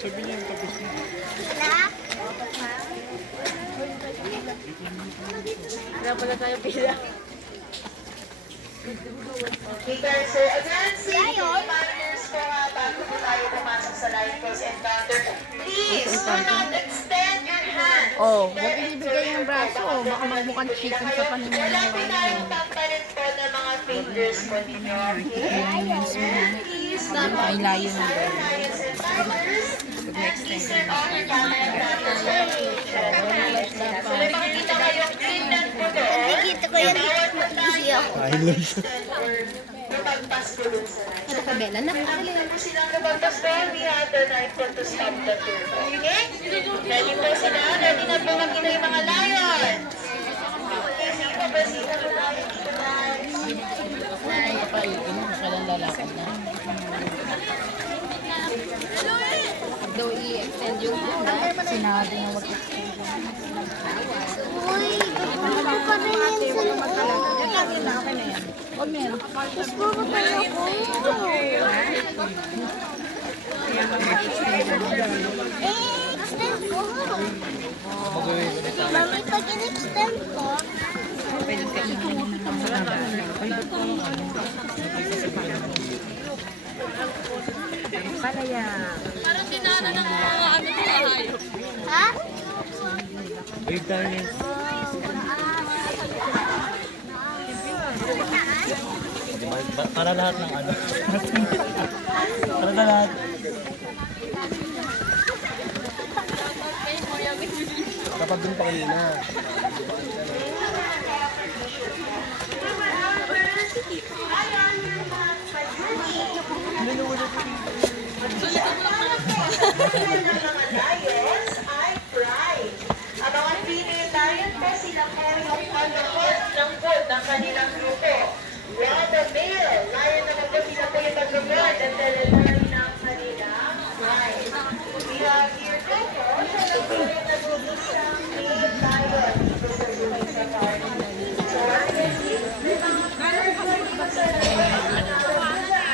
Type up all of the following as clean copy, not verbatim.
Sabi niya yung tapos na. Wala pala tayo pila. Okay guys, so again, safety reminders kung bago po tayo pumasok sa live close encounter. Please, do not extend your hand. Oh, huwag ibibigay yung braso. Baka magmukhang chicken sa paningin Wala mo. po tayong pampalit po ng mga fingers po ninyo. Okay? Please, stop all these lions and tigers. And please turn on your camera and so may makikita kayong tingnan po doon. Nakikita ko yan. Busy ako. Ito ka, Bella. Nakikita po silang lumabas doon. We have the right foot to stop the tour. Okay? Ready po sila. Ready na po makita yung mga lions. Okay, sige po. Basita po tayo dito guys. Daw i-extend yung handa. Sinabi na mag-extend. Uy, gusto pa rin yung salon. O meron. Gusto pa pa rin ako. Extend ko. Mami, pag in-extend ko, Palaya. Parang dinana ng mga ano ko hayop. ha? Wait tayo. Para lahat ng ano. Para lahat. Kapag dun pa kanina. Lions ay pride. Ang mga female lion po sila po yung pag-report ng food ng kanilang grupo. While the male lion naman po sila po yung pag-report ng territory ng kanilang pride. We have here po siya lang po yung nag-uusang male lion dito sa Zuni Safari. So, as you can see, may mga territory dito sa $45 na.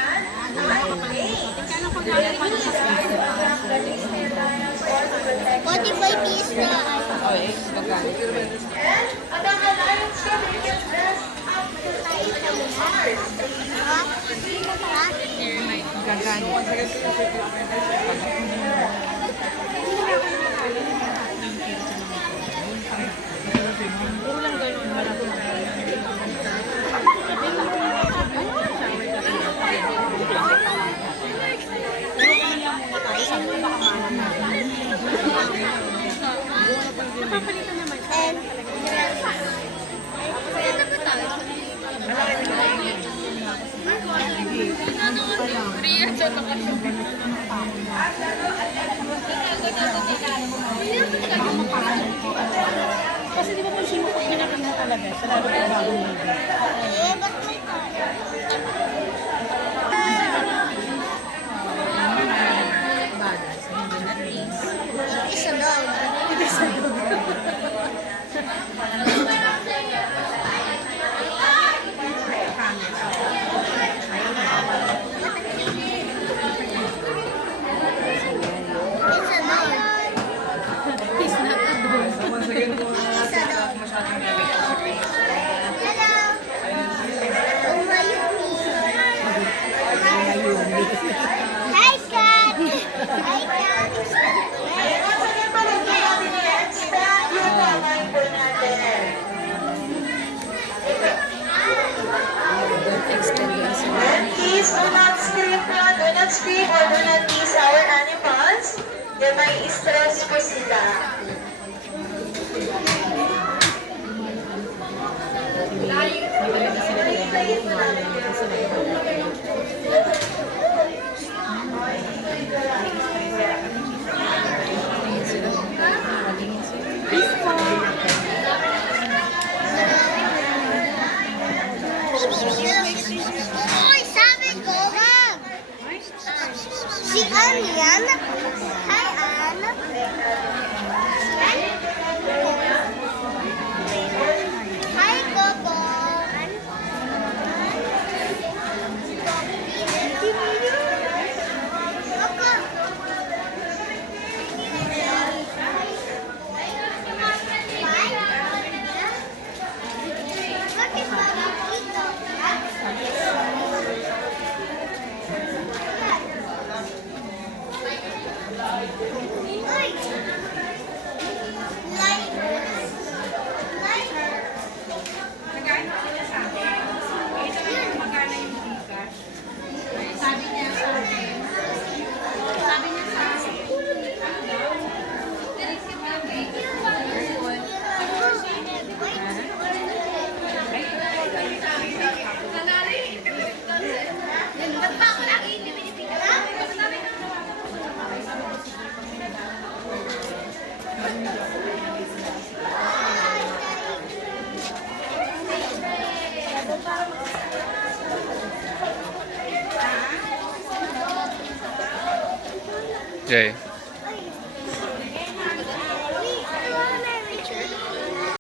and ang mga lions ko, they can dress up to 8 hours. Kasi di ba kung sino ko pinakanta talaga sa lalo ng bagong movie? Eh, ba't may Isa dog. Isa dog. He's not a dog. Isa dog. Hello. Please do not scream po, do not scream or do not tease our animals. Yan may stress po sila. Uy, sabi ko nga. Si Ann yan. Hi, Ann. Hi, Coco. Bakit parang ito? Jay.